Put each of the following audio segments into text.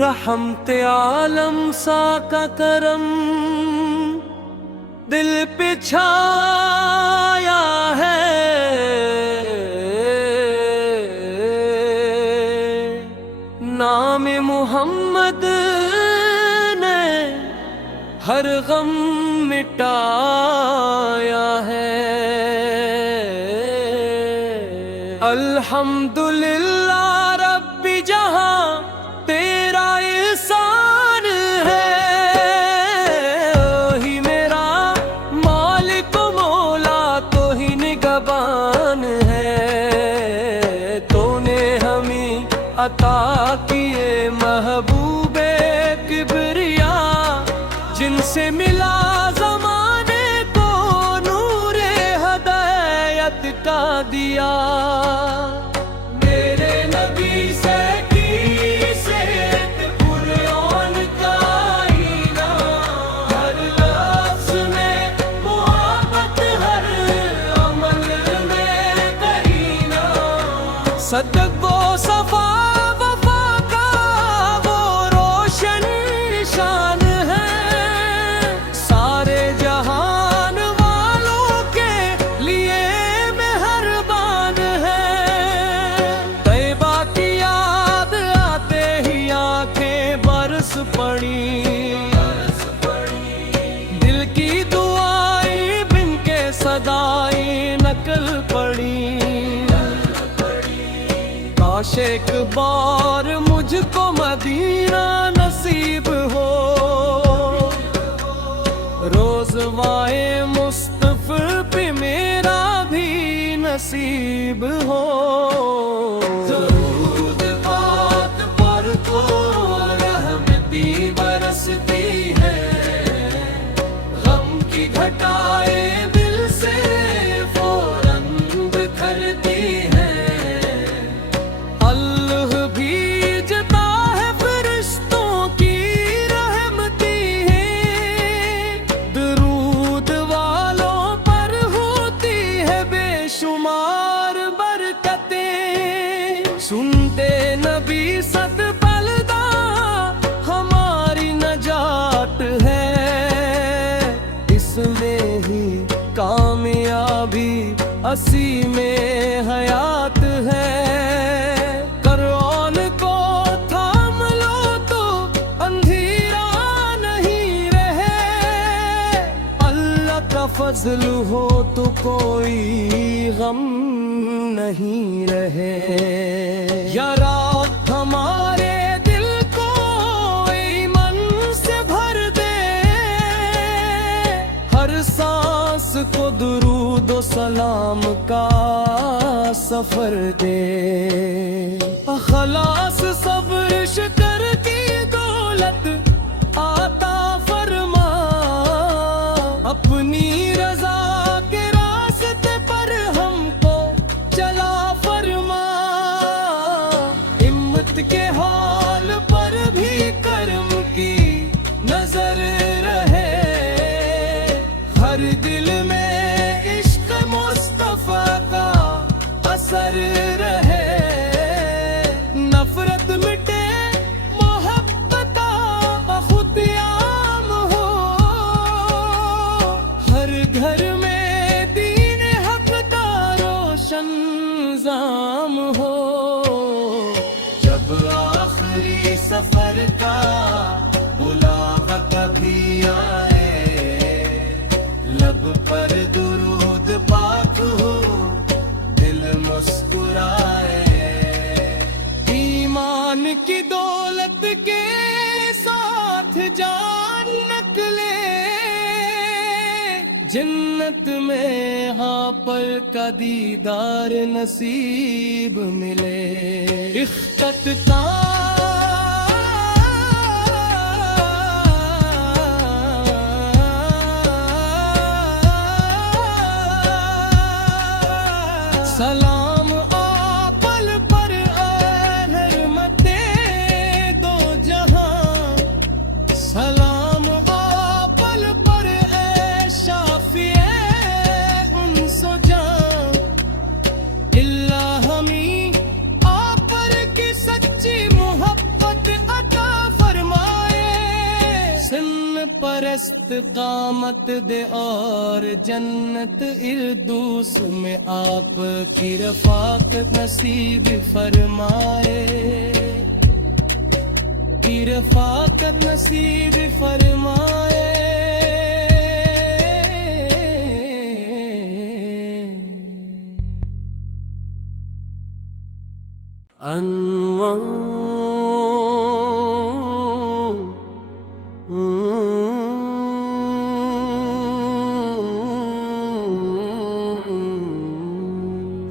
رحمت عالم سا کا کرم دل پہ چھایا ہے، نام محمد نے ہر غم مٹایا ہے۔ الحمدللہ رب جہاں تیرا احسان ہے، وہی میرا مالک و مولا تو ہی نگہبان ہے۔ تو نے ہمیں عطا کیے محبوب کبریا، جن سے ملا زمانے کو نور ہدایت کا دیا۔ میرے نبی سے صدق و صفا وفا کا وہ روشن نشان ہے، سارے جہان والوں کے لیے مہربان ہے۔ طیبہ کی یاد آتے ہی آنکھیں برس پڑی، دل کی دعائیں بن کے صدائی نقل پڑی۔ کاش ایک بار مجھ کو مدینہ نصیب ہو، روزوائے مصطفی پہ میرا بھی نصیب ہو۔ درود پاک پر تو رحمتی برستی ہے، غم کی گھٹائیں دل سے فوراً بکھرتی ہے۔ اللہ بھیجتا ہے فرشتوں کی رحمتی ہے، درود والوں پر ہوتی ہے بے شمار برکتیں۔ سنتے نبی صد بلدا ہماری نجات ہے، اس میں ہی کامیابی اسی میں حیات ہے۔ فضل ہو تو کوئی غم نہیں رہے، یا رات ہمارے دل کو ایمان سے بھر دے، ہر سانس کو درود و سلام کا سفر دے۔ اخلاص صبر شکر کی دولت عطا فرما، اپنی رضا کے راستے پر ہم کو چلا فرما۔ ہمت کے حال پر بھی کرم کی نظر رہے، ہر دل میں عشق مصطفیٰ کا اثر رہے۔ نفرت مٹے محبت بخود عام ہو، ہر گھر میں دین حق کا روشن ظام ہو۔ جب آخری سفر کا بلاوا کبھی آئے، لب پر درود پاک ہو دل مسکرائے۔ ایمان کی دولت کے ساتھ جان نکلے، جنت میں ہاں پر کا دیدار نصیب ملے۔ اختتام سلام آپل پر رحمت دو جہاں، سلام پرست قامت دے اور جنت اردوس میں آپ کی رفاقت نصیب فرمائے، کی رفاقت نصیب فرمائے۔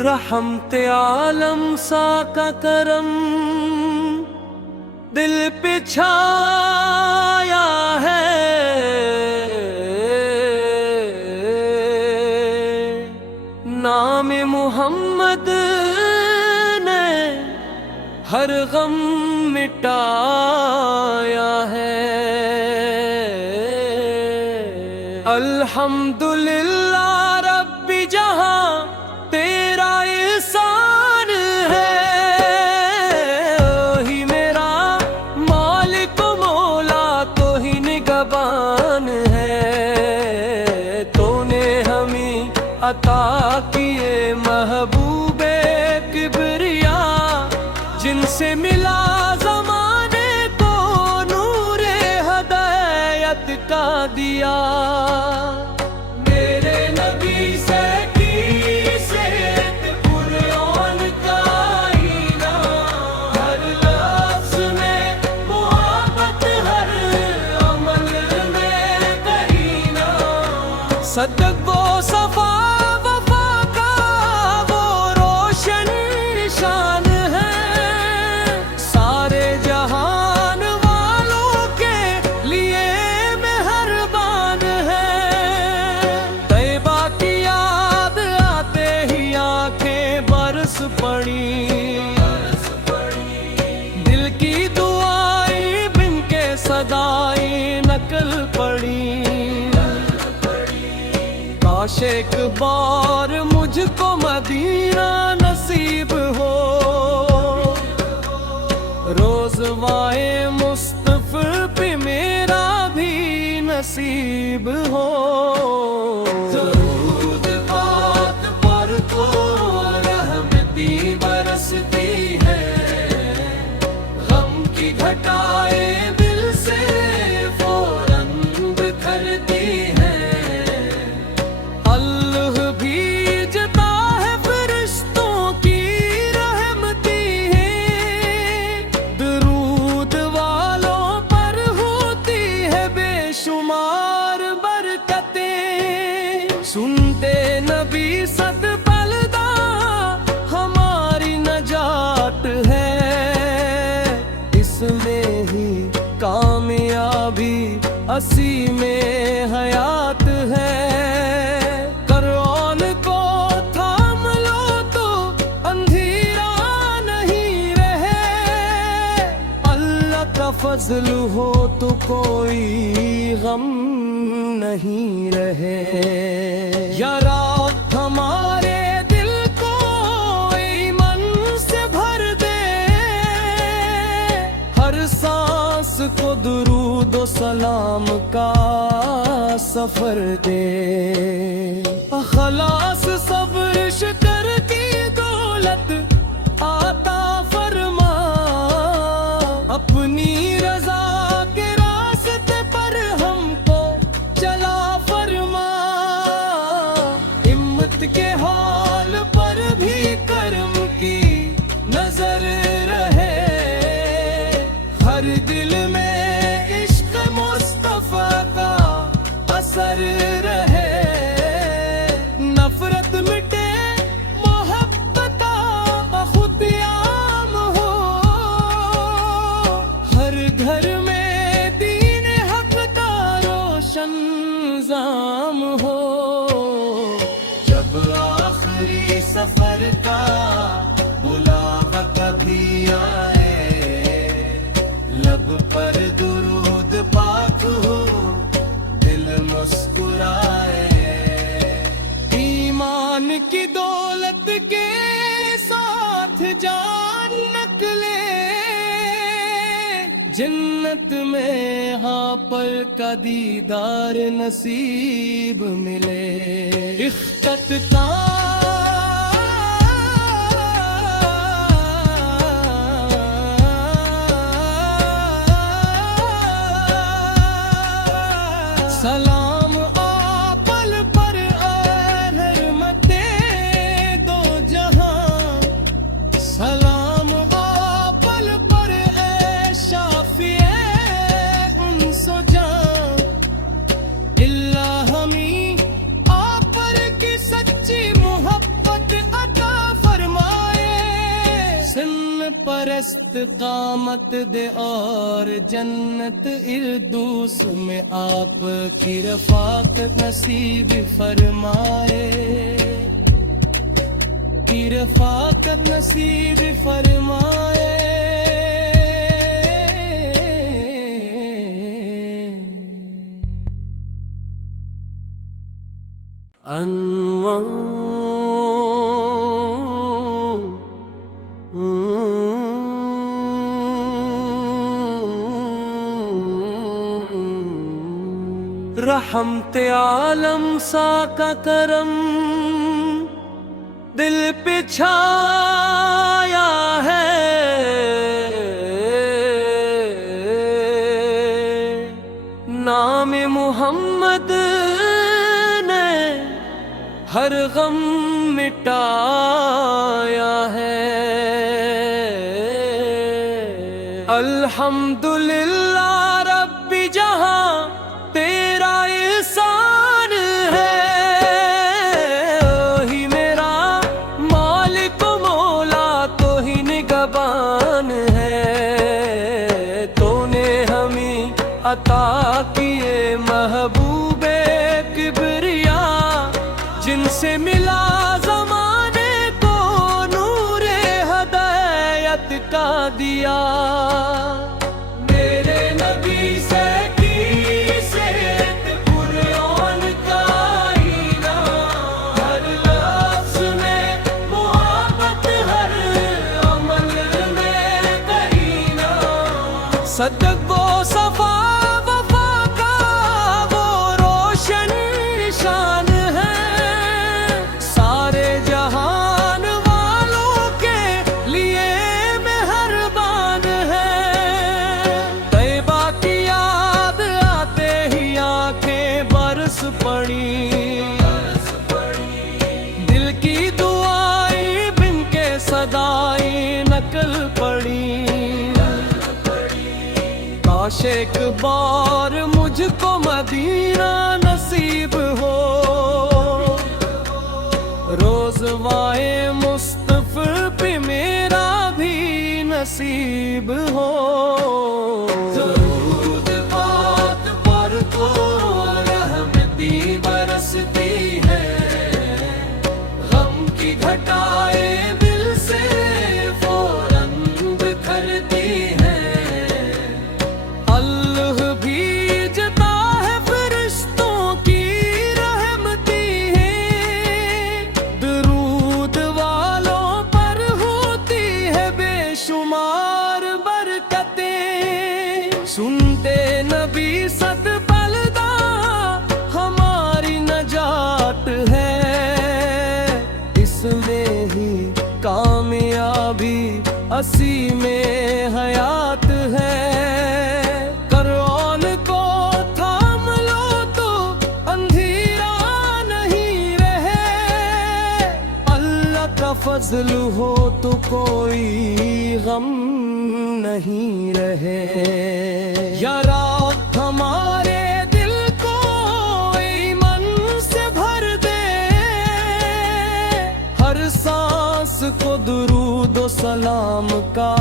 رحمت عالم سا کا کرم دل پہ چھایا ہے، نام محمد نے ہر غم مٹایا ہے۔ الحمدللہ رب جہاں تیرا احسان ہے، ہی میرا مالک مولا تو ہی نگہبان ہے۔ تو نے ہمیں عطا کیے محبوب کبریا، جن سے ملا زمانے کو نور ہدایت کا دیا۔ میرے نبی سے صدق وہ صفا وفا کا وہ روشن نشان ہے، سارے جہان والوں کے لیے مہربان ہے۔ طیبہ کی یاد آتے ہی آنکھیں برس پڑی، دل کی دعائیں بن کے صدائیں نقل پڑی۔ کاش ایک بار مجھ کو مدینہ نصیب ہو، روزوائے مصطفی پہ میرا بھی نصیب ہو۔ درود پاک پر تو رحمتی برستی ہے، غم کی گھٹائیں دل سے فوراً بکھرتی ہے۔ سنتے نبی صد پلدا ہماری نجات ہے، اس میں ہی کامیابی اسی میں حیات ہے۔ کرون کو تھام لو تو اندھیرا نہیں رہے، اللہ کا فضل ہو تو کوئی غم نہیں رہے۔ یا رات ہمارے دل کو ایمان سے بھر دے، ہر سانس کو درود و سلام کا سفر دے۔ اخلاص صبر شکر کی دولت عطا فرما، اپنی رضا کے راستے پر ہم کو چلا فرما۔ ہمت کے حال پر بھی کرم کی نظر رہے، ہر دل میں عشق مصطفیٰ کا اثر رہے۔ نفرت مٹے محبت خود عام ہو، ہر گھر میں دین حق کا روشن ظام ہو۔ جب آخری سفر کا بلاوا کبھی آئے، لب پر درود پاک ہو دل مسکرائے۔ ایمان کی دولت کے ساتھ جان نکلے، جنت میں ہاں پر کا دیدار نصیب ملے اختتام سلام آپل پر اے رحمتِ دو جہاں سلام آپل پر اے شافی انس و جاں اللہ ہمیں آپ پر کی سچی محبت عطا فرمائے سن پر استقامت دے اور جنت اردوس میں آپ کی رفاقت نصیب فرمائے کی رفاقت نصیب فرمائے رحمت عالم سا کا کرم دل پہ چھایا ہے نام محمد نے ہر غم مٹایا ہے الحمدللہ رب جہاں تیرا احسان ہے وہی میرا مالک و مولا تو ہی نگہبان ہے تو نے ہمیں عطا کیے محبوب کبریا جن سے ملا زمانے کو نور ہدایت کا دیا میرے نبی سے صدق و صفا وفا کا وہ روشن نشان ہے سارے جہان والوں کے لیے مہربان ہے طیبہ کی یاد آتے ہی آنکھیں برس پڑی دل کی دعائیں بن کے صدائیں نقل پڑی کاش ایک بار مجھ کو مدینہ نصیب ہو روزوائے مصطفی پہ میرا بھی نصیب ہو درود پاک پر تو رحمتی برستی ہے غم کی گھٹائیں دل سے فوراً بکھرتی ہے سنتے نبی صد بلدا ہماری نجات ہے اس میں ہی کامیابی اسی میں حیات ہے کرون کو تھام لو تو اندھیرا نہیں رہے اللہ کا فضل ہو تو کوئی غم نہیں رہے یا رات ہمارے دل کو ایمان سے بھر دے ہر سانس کو درود و سلام کا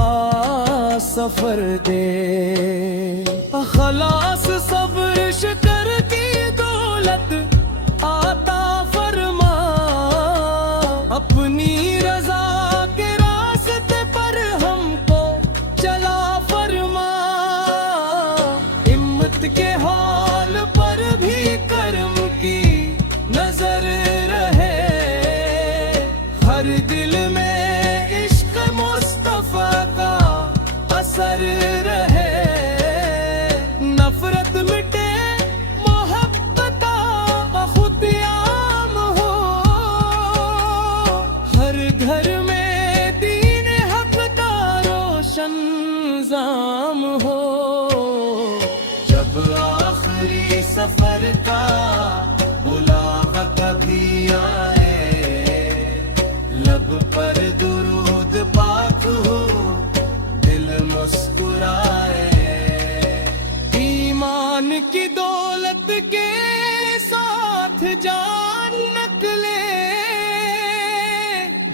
سفر دے خلاص صبر شکر کی دولت عطا فرما اپنی رضا کے راستے پر ہم کو چلا فرما ہمت کے حال پر بھی کرم کی نظر رہے ہر دل میں عشق مصطفیٰ کا اثر رہے نفرت مٹے سفر کا بلاوا کبھی آئے، لب پر درود پاک ہو دل مسکرائے، ایمان کی دولت کے ساتھ جان نکلے،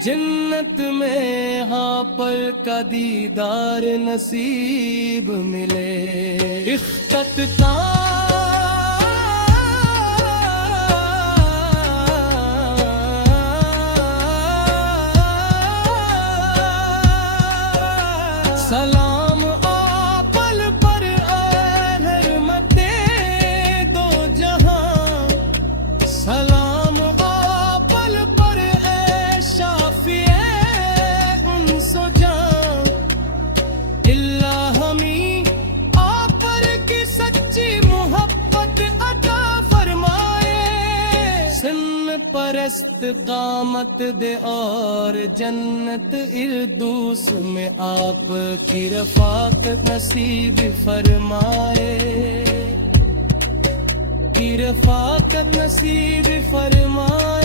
جنت میں ہاں پر کا دیدار نصیب ملے، اختتام سلام آپل پر اے حرمت دو جہاں، سلام آپل پر اے شافی انس و جاں، اللہ ہمیں آپ پر کی سچی محبت عطا فرمائے، سن پر استقامت دے اور جنت اردوس میں آپ کی رفاقت نصیب فرمائے، کی رفاقت نصیب فرمائے۔